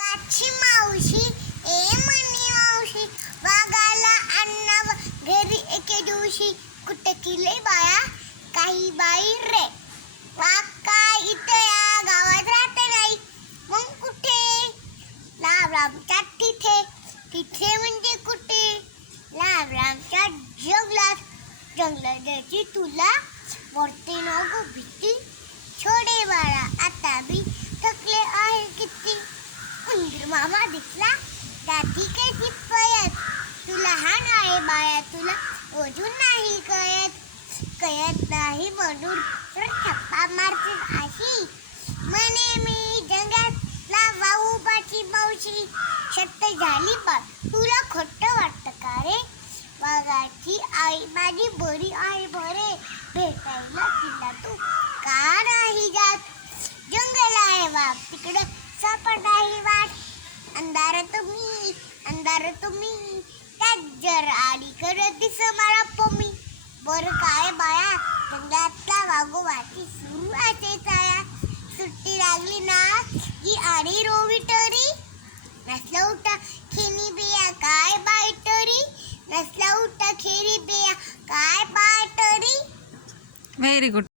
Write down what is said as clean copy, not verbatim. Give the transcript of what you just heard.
काची मावशी a money मावशी वाघाला अन्नाव घरी एके दिवशी कुठे किले बाया काही बाई रे वाघ काय इथे या गावात राहते नाही मग कुठे लांबच्या तिथे तिथे म्हणजे कुठे लांबच्या जंगलाची तुला वरते ना गो भीती छोडे बाळा आता बी थकले आहे किती उंदीर मामा दिसला त्याची काही पयत तुला लहान आहे बाया तुला अजून नाही कळत नाही म्हणून तर थप्पा मारते अशी म्हणे मी जंगलातला वाऊबाची मावशी शक्त झाली पण तुला खोटं वाटतं का रे वाघाची आई माझी बरी आहे बरे भेटायला तिला तू का नाही जात जंगल आहे वाघ तिकडे सापड आहे वाट अंधार तुम्ही त्यात जर आली करत दिस मला पमी बरं काय बाया जंगलातला वाघोबाची सुरू असे चाया सुट्टी लागली ना की आणि रोवी टरी नसला उठा खेनी बिया काय बाय टरी नसला उठा खेरी बिया काय बाय टरी व्हेरी गुड.